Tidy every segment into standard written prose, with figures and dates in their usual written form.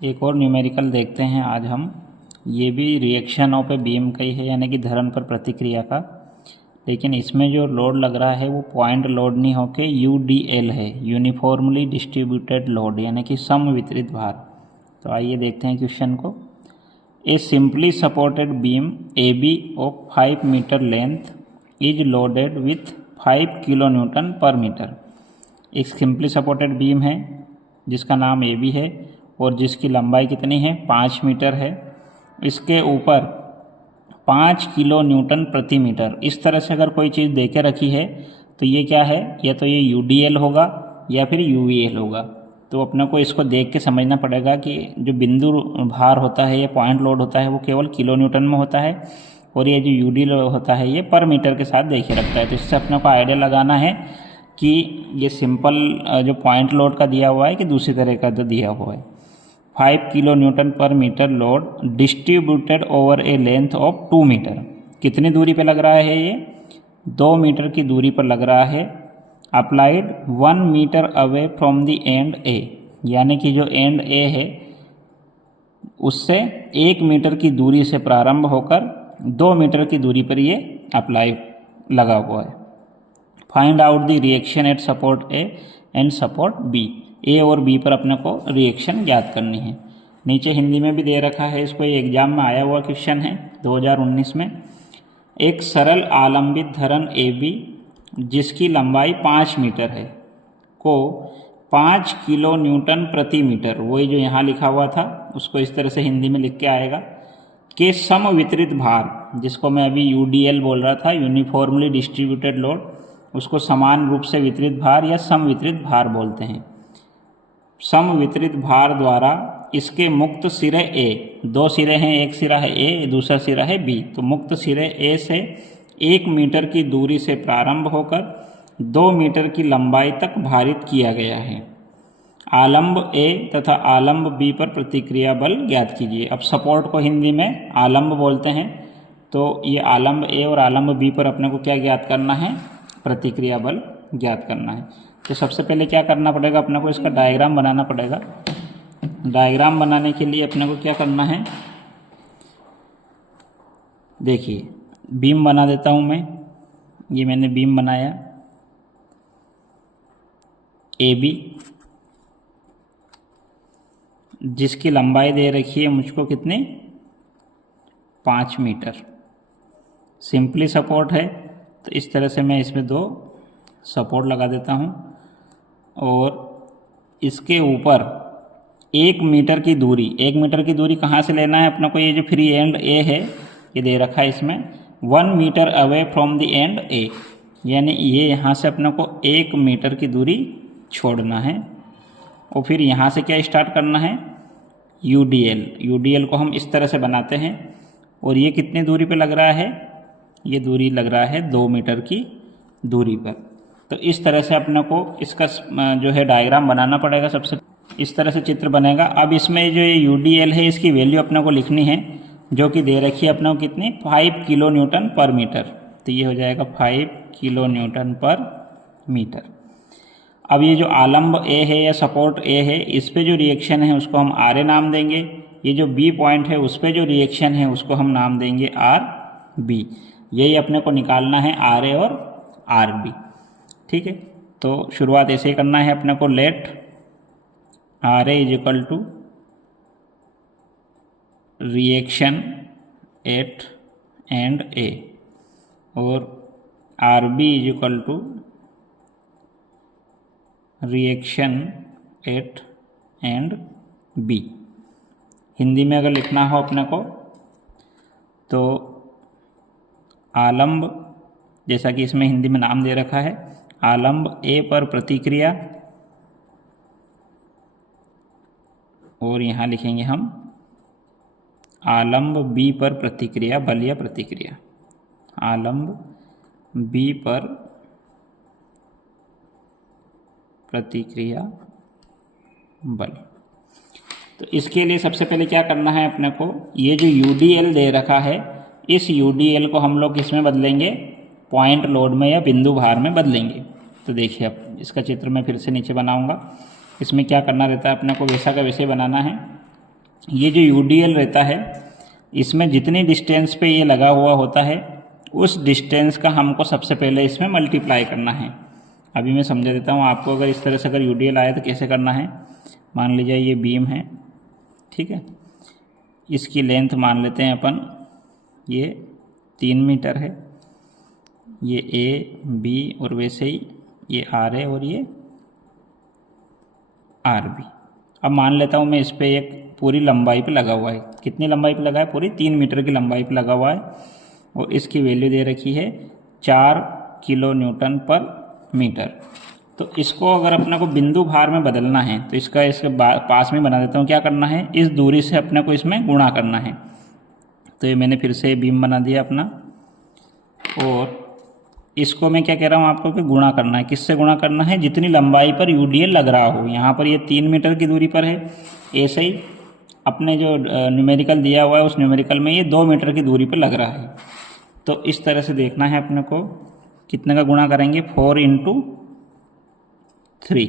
एक और न्यूमेरिकल देखते हैं आज हम। ये भी रिएक्शन ऑफ ए बीम का ही है, यानी कि धरण पर प्रतिक्रिया का, लेकिन इसमें जो लोड लग रहा है वो पॉइंट लोड नहीं होके UDL है, यूनिफॉर्मली डिस्ट्रीब्यूटेड लोड, यानी कि सम वितरित भार। तो आइए देखते हैं क्वेश्चन को। A simply supported beam AB of 5 metre length is loaded with 5 kilo newton per metre. एक सिंपली सपोर्टेड बीम है जिसका नाम AB है और जिसकी लंबाई कितनी है, 5 मीटर है। इसके ऊपर 5 किलो न्यूटन प्रति मीटर। इस तरह से अगर कोई चीज़ दे के रखी है तो ये क्या है, या तो ये UDL होगा या फिर UVL होगा। तो अपने को इसको देख के समझना पड़ेगा कि जो बिंदु भार होता है या पॉइंट लोड होता है वो केवल किलो न्यूटन में होता है, और ये जो UDL होता है ये पर मीटर के साथ देखे रखता है। तो इससे अपने को आइडिया लगाना है कि ये सिंपल जो पॉइंट लोड का दिया हुआ है कि दूसरी तरह का जो दिया हुआ है। 5 kilo newton per metre load distributed over a length of 2 metre. कितनी दूरी पे लग रहा है ये, 2 मीटर की दूरी पर लग रहा है। Applied 1 metre away from the end A, यानी कि जो एंड ए है उससे 1 मीटर की दूरी से प्रारंभ होकर 2 मीटर की दूरी पर ये अप्लाई लगा हुआ है। Find out the reaction at support A and support B. A और बी पर अपने को रिएक्शन ज्ञात करनी है। नीचे हिंदी में भी दे रखा है, इसको ये एग्जाम में आया हुआ क्वेश्चन है 2019 में। एक सरल आलंबित धरण AB जिसकी लंबाई 5 मीटर है को 5 किलो न्यूटन प्रति मीटर, वही जो यहाँ लिखा हुआ था उसको इस तरह से हिंदी में लिख के आएगा, के सम वितरित भार, जिसको मैं अभी UDL बोल रहा था, यूनिफॉर्मली डिस्ट्रीब्यूटेड लोड, उसको समान रूप से वितरित भार या सम वितरित भार बोलते हैं। सम वितरित भार द्वारा इसके मुक्त सिरे A, 2 सिरे हैं, एक सिरा है A, दूसरा सिरा है B। तो मुक्त सिरे A से 1 मीटर की दूरी से प्रारंभ होकर 2 मीटर की लंबाई तक भारित किया गया है। आलंब A तथा आलंब B पर प्रतिक्रिया बल ज्ञात कीजिए। अब सपोर्ट को हिंदी में आलंब बोलते हैं, तो ये आलंब A और आलंब B पर अपने को क्या ज्ञात करना है, प्रतिक्रिया बल ज्ञात करना है। तो सबसे पहले क्या करना पड़ेगा, अपने को इसका डायग्राम बनाना पड़ेगा। डायग्राम बनाने के लिए अपने को क्या करना है, देखिए बीम बना देता हूँ मैं। ये मैंने बीम बनाया AB, जिसकी लंबाई दे रखी है मुझको कितनी, 5 मीटर। सिंपली सपोर्ट है तो इस तरह से मैं इसमें 2 सपोर्ट लगा देता हूँ, और इसके ऊपर 1 मीटर की दूरी, 1 मीटर की दूरी कहाँ से लेना है अपने को, ये जो फ्री एंड A है ये दे रखा है इसमें 1 metre away from the end A, यानी ये यहाँ से अपने को 1 मीटर की दूरी छोड़ना है। और फिर यहाँ से क्या स्टार्ट करना है, UDL को हम इस तरह से बनाते हैं। और ये कितनी दूरी पे लग रहा है, ये दूरी लग रहा है 2 मीटर की दूरी पर। तो इस तरह से अपने को इसका जो है डायग्राम बनाना पड़ेगा। सबसे इस तरह से चित्र बनेगा। अब इसमें जो ये UDL है इसकी वैल्यू अपने को लिखनी है, जो कि दे रखी है अपने को कितनी, 5 किलो न्यूटन पर मीटर। तो ये हो जाएगा 5 किलो न्यूटन पर मीटर। अब ये जो आलंब A है या सपोर्ट A है, इस पे जो रिएक्शन है उसको हम RA नाम देंगे। ये जो B पॉइंट है उस पे जो रिएक्शन है उसको हम नाम देंगे RB। यही अपने को निकालना है RA और RB, ठीक है। तो शुरुआत ऐसे ही करना है अपने को। Let RA is equal to reaction at end A और RB is equal to reaction at end B। Hindi में अगर लिखना हो अपने को तो आलंब, जैसा कि इसमें हिंदी में नाम दे रखा है, आलंब A पर प्रतिक्रिया, और यहाँ लिखेंगे हम आलंब B पर प्रतिक्रिया बल या प्रतिक्रिया, आलंब B पर प्रतिक्रिया बल। तो इसके लिए सबसे पहले क्या करना है अपने को, ये जो UDL दे रखा है इस UDL को हम लोग इसमें बदलेंगे, पॉइंट लोड में या बिंदु भार में बदलेंगे। तो देखिए अब इसका चित्र मैं फिर से नीचे बनाऊंगा। इसमें क्या करना रहता है अपने को, वैसा का वैसे बनाना है। ये जो यूडीएल रहता है इसमें जितनी डिस्टेंस पे ये लगा हुआ होता है उस डिस्टेंस का हमको सबसे पहले इसमें मल्टीप्लाई करना है। अभी मैं समझा देता हूँ आपको। अगर इस तरह से अगर यूडीएल आए तो कैसे करना है। मान लीजिए ये बीम है, ठीक है, इसकी लेंथ मान लेते हैं अपन, ये 3 मीटर है, ये ए बी और वैसे ही ये आर है और ये आर बी। अब मान लेता हूँ मैं इस पर एक पूरी लंबाई पे लगा हुआ है। कितनी लंबाई पे लगा है? पूरी 3 मीटर की लंबाई पे लगा हुआ है और इसकी वैल्यू दे रखी है 4 किलो न्यूटन पर मीटर। तो इसको अगर अपने को बिंदु भार में बदलना है तो इसके पास में बना देता हूँ। क्या करना है, इस दूरी से अपने को इसमें गुणा करना है। तो ये मैंने फिर से बीम बना दिया अपना, और इसको मैं क्या कह रहा हूँ आपको कि गुणा करना है। किससे गुणा करना है? जितनी लंबाई पर यूडीएल लग रहा हो। यहाँ पर ये 3 मीटर की दूरी पर है, ऐसे ही अपने जो न्यूमेरिकल दिया हुआ है उस न्यूमेरिकल में ये 2 मीटर की दूरी पर लग रहा है। तो इस तरह से देखना है अपने को, कितने का गुणा करेंगे, 4 × 3,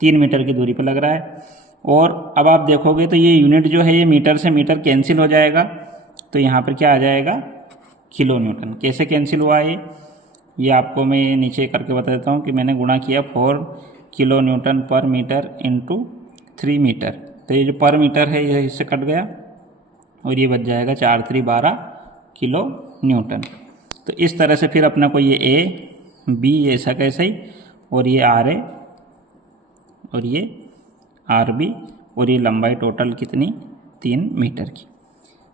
3 मीटर की दूरी पर लग रहा है। और अब आप देखोगे तो ये यूनिट जो है ये मीटर से मीटर कैंसिल हो जाएगा, तो यहाँ पर क्या आ जाएगा, किलो न्यूटन। कैसे कैंसिल हुआ ये आपको मैं नीचे करके बता देता हूँ कि मैंने गुणा किया 4 kilo newton per metre × 3 metre. तो ये जो पर मीटर है ये इससे कट गया और ये बच जाएगा 4 × 3 = 12 किलो न्यूटन। तो इस तरह से फिर अपना को ये ए बी ऐसा कैसे ही, और ये आर ए और ये आर बी, और ये लंबाई टोटल कितनी, 3 मीटर की।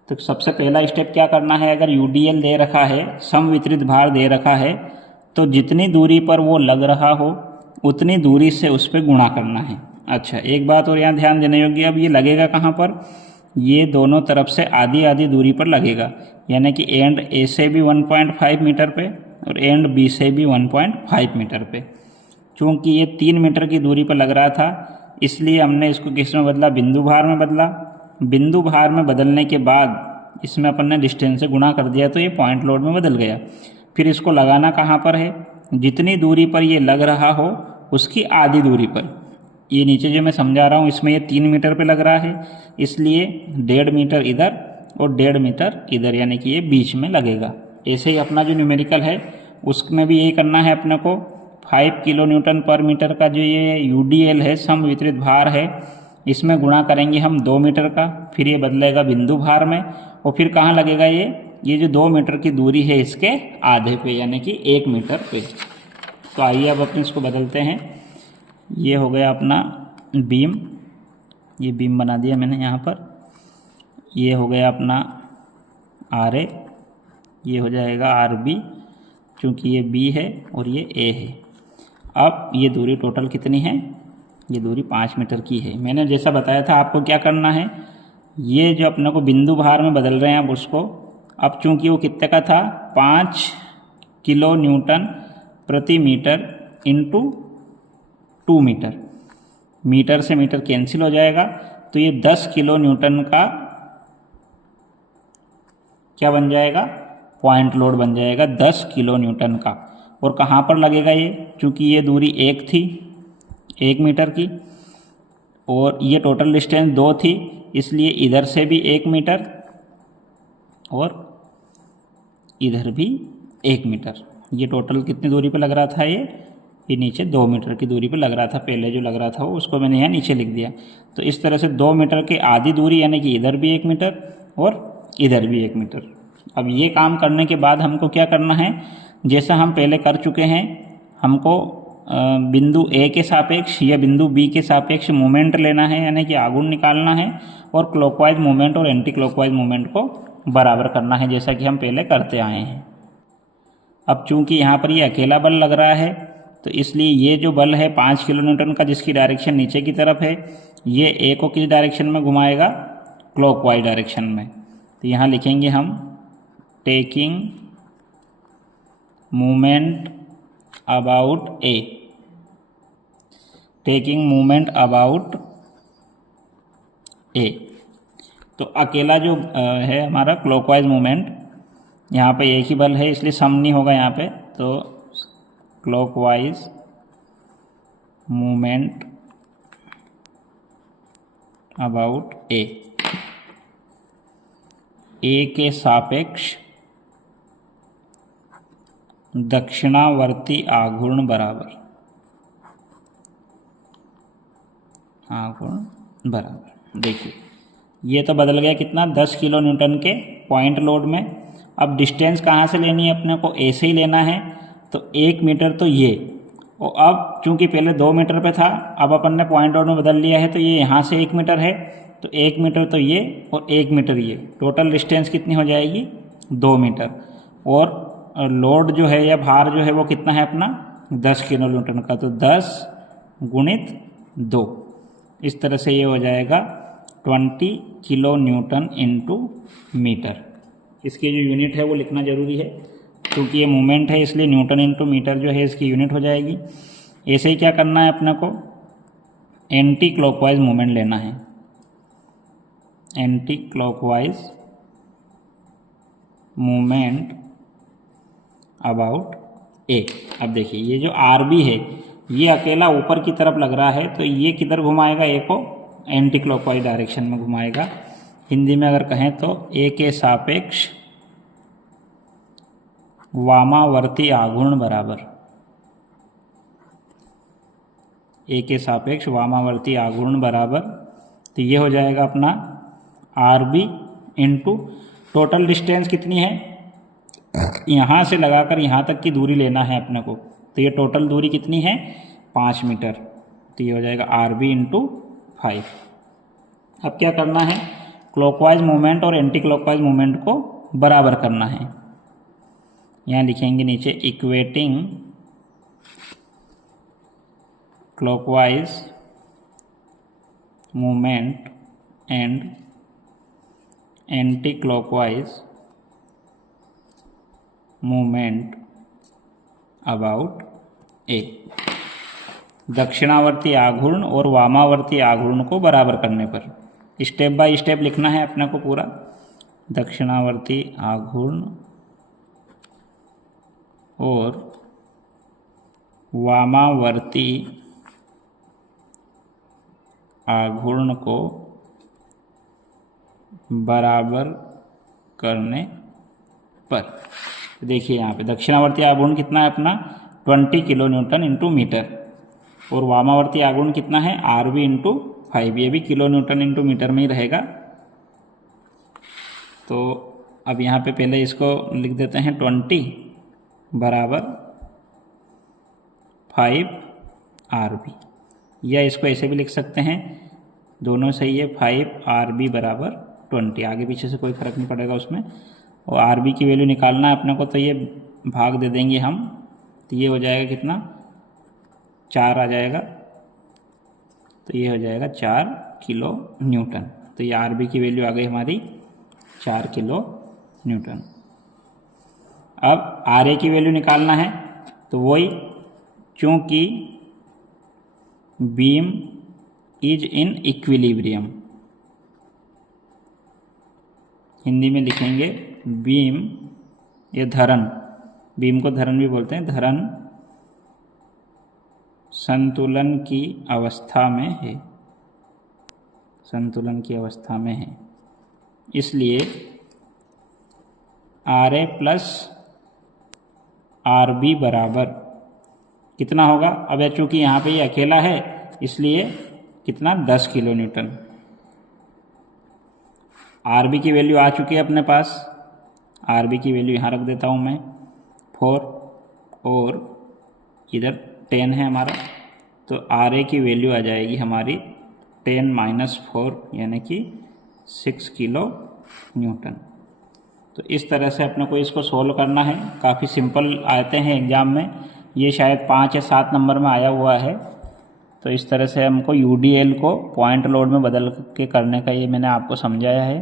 तो सबसे पहला स्टेप क्या करना है, अगर यूडीएल दे रखा है, समवितरित भार दे रखा है, तो जितनी दूरी पर वो लग रहा हो उतनी दूरी से उस पर गुणा करना है। अच्छा, एक बात और यहाँ ध्यान देने योग्य, अब ये लगेगा कहाँ पर, ये दोनों तरफ से आधी आधी दूरी पर लगेगा, यानी कि एंड ए से भी 1.5 मीटर पे और एंड बी से भी 1.5 मीटर पे। चूँकि ये 3 मीटर की दूरी पर लग रहा था इसलिए हमने इसको किस में बदला, बिंदु भार में बदला। बिंदु भार में बदलने के बाद इसमें अपन ने डिस्टेंस से गुणा कर दिया तो ये पॉइंट लोड में बदल गया। फिर इसको लगाना कहाँ पर है, जितनी दूरी पर ये लग रहा हो उसकी आधी दूरी पर। ये नीचे जो मैं समझा रहा हूँ इसमें ये 3 मीटर पे लग रहा है, इसलिए 1.5 मीटर इधर और 1.5 मीटर इधर, यानी कि ये बीच में लगेगा। ऐसे ही अपना जो न्यूमेरिकल है उसमें भी यही करना है अपने को। 5 किलो न्यूटन पर मीटर का जो ये यूडीएल है, समवितरित भार है, इसमें गुणा करेंगे हम 2 मीटर का, फिर ये बदलेगा बिंदु भार में, और फिर कहाँ लगेगा ये जो 2 मीटर की दूरी है इसके आधे पे, यानी कि 1 मीटर पे। तो आइए अब अपन इसको बदलते हैं। ये हो गया अपना बीम, ये बीम बना दिया मैंने यहाँ पर। ये हो गया अपना आर ए, ये हो जाएगा आर बी, क्योंकि ये बी है और ये ए है। अब ये दूरी टोटल कितनी है, ये दूरी 5 मीटर की है। मैंने जैसा बताया था आपको क्या करना है, ये जो अपने को बिंदु भार में बदल रहे हैं अब उसको, अब चूंकि वो कितने का था, 5 किलो न्यूटन प्रति मीटर इंटू 2 मीटर। मीटर से मीटर कैंसिल हो जाएगा, तो ये 10 किलो न्यूटन का क्या बन जाएगा, पॉइंट लोड बन जाएगा 10 किलो न्यूटन का। और कहाँ पर लगेगा ये, चूँकि ये दूरी 1 थी 1 मीटर की, और ये टोटल डिस्टेंस 2 थी, इसलिए इधर से भी 1 मीटर और इधर भी 1 मीटर। ये टोटल कितनी दूरी पे लग रहा था, ये नीचे 2 मीटर की दूरी पे लग रहा था। पहले जो लग रहा था वो उसको मैंने यहाँ नीचे लिख दिया। तो इस तरह से 2 मीटर की आधी दूरी, यानी कि इधर भी 1 मीटर और इधर भी 1 मीटर। अब ये काम करने के बाद हमको क्या करना है, जैसा हम पहले कर चुके हैं, हमको बिंदु ए के सापेक्ष या बिंदु बी के सापेक्ष मोमेंट लेना है, यानी कि आघूर्ण निकालना है, और क्लॉकवाइज मोमेंट और एंटी क्लॉकवाइज मोमेंट को बराबर करना है, जैसा कि हम पहले करते आए हैं। अब चूंकि यहाँ पर ये अकेला बल लग रहा है, तो इसलिए ये जो बल है 5 किलो न्यूटन का, जिसकी डायरेक्शन नीचे की तरफ है, ये ए को किस डायरेक्शन में घुमाएगा, क्लॉकवाइज डायरेक्शन में। तो यहाँ लिखेंगे हम taking movement about A, taking movement about A. तो अकेला जो है हमारा क्लॉकवाइज मूवमेंट, यहाँ पे एक ही बल है इसलिए सम नहीं होगा यहाँ पे, तो क्लॉकवाइज मूवमेंट अबाउट ए के सापेक्ष दक्षिणावर्ती आघूर्ण बराबर देखिए ये तो बदल गया कितना 10 किलो न्यूटन के पॉइंट लोड में। अब डिस्टेंस कहाँ से लेनी है अपने को, ए से ही लेना है। तो 1 मीटर तो ये, और अब चूंकि पहले 2 मीटर पे था, अब अपन ने पॉइंट लोड में बदल लिया है तो ये यहाँ से 1 मीटर है, तो 1 मीटर तो ये और 1 मीटर ये, टोटल डिस्टेंस कितनी हो जाएगी 2 मीटर। और लोड जो है या भार जो है वो कितना है अपना 10 किलो न्यूटन का, तो 10 गुणित 2, इस तरह से ये हो जाएगा 20 किलो न्यूटन इंटू मीटर। इसकी जो यूनिट है वो लिखना जरूरी है, क्योंकि ये मूवमेंट है इसलिए न्यूटन इंटू मीटर जो है इसकी यूनिट हो जाएगी। ऐसे ही क्या करना है अपने को, एंटी क्लॉकवाइज मूवमेंट लेना है, एंटी क्लॉकवाइज मूवमेंट अबाउट ए। अब देखिए ये जो आर बी है ये अकेला ऊपर की तरफ लग रहा है, तो ये किधर घुमाएगा, ए को एंटी क्लॉकवाइज डायरेक्शन में घुमाएगा। हिंदी में अगर कहें तो ए के सापेक्ष वामावर्ती आघूर्ण बराबर, ए के सापेक्ष वामावर्ती आघूर्ण बराबर, तो ये हो जाएगा अपना R B into total distance कितनी है, यहाँ से लगाकर यहाँ तक की दूरी लेना है अपने को, तो ये टोटल दूरी कितनी है 5 मीटर, तो ये हो जाएगा आर बी इंटू 5। अब क्या करना है, क्लॉकवाइज मूवमेंट और एंटी क्लॉकवाइज मूवमेंट को बराबर करना है। यहाँ लिखेंगे नीचे equating clockwise movement and anti clockwise movement about A. दक्षिणावर्ती आघूर्ण और वामावर्ती आघूर्ण को बराबर करने पर स्टेप बाय स्टेप लिखना है अपने को पूरा। दक्षिणावर्ती आघूर्ण और वामावर्ती आघूर्ण को बराबर करने पर देखिए यहाँ पे दक्षिणावर्ती आघूर्ण कितना है अपना 20 किलो न्यूटन इंटू मीटर, और वामावर्ती आघूर्ण कितना है आर बी इंटू 5, ये भी किलो न्यूटन इंटू मीटर में ही रहेगा। तो अब यहाँ पे पहले इसको लिख देते हैं 20 बराबर 5 आर बी, या इसको ऐसे भी लिख सकते हैं, दोनों सही है, 5 आर बी बराबर 20, आगे पीछे से कोई फर्क नहीं पड़ेगा उसमें। और आर बी की वैल्यू निकालना है अपने को, तो ये भाग दे देंगे हम, तो ये हो जाएगा कितना 4 आ जाएगा, तो ये हो जाएगा 4 किलो न्यूटन। तो ये आर बी की वैल्यू आ गई हमारी 4 किलो न्यूटन। अब आर ए की वैल्यू निकालना है, तो वही, चूंकि beam is in equilibrium, Hindi में लिखेंगे बीम, ये धरन, बीम को धरन भी बोलते हैं, धरन संतुलन की अवस्था में है, संतुलन की अवस्था में है, इसलिए R A plus R B बराबर कितना होगा, अब चूंकि यहाँ पे ये अकेला है इसलिए कितना 10 किलो न्यूटन। आर बी की वैल्यू आ चुकी है अपने पास, आर बी की वैल्यू यहाँ रख देता हूँ मैं 4, और इधर 10 है हमारा, तो आर ए की वैल्यू आ जाएगी हमारी 10 - 4 यानी कि 6 किलो न्यूटन। तो इस तरह से अपने को इसको सोल्व करना है, काफ़ी सिंपल आते हैं एग्ज़ाम में, ये शायद 5 या 7 नंबर में आया हुआ है। तो इस तरह से हमको यूडीएल को पॉइंट लोड में बदल के करने का ये मैंने आपको समझाया है।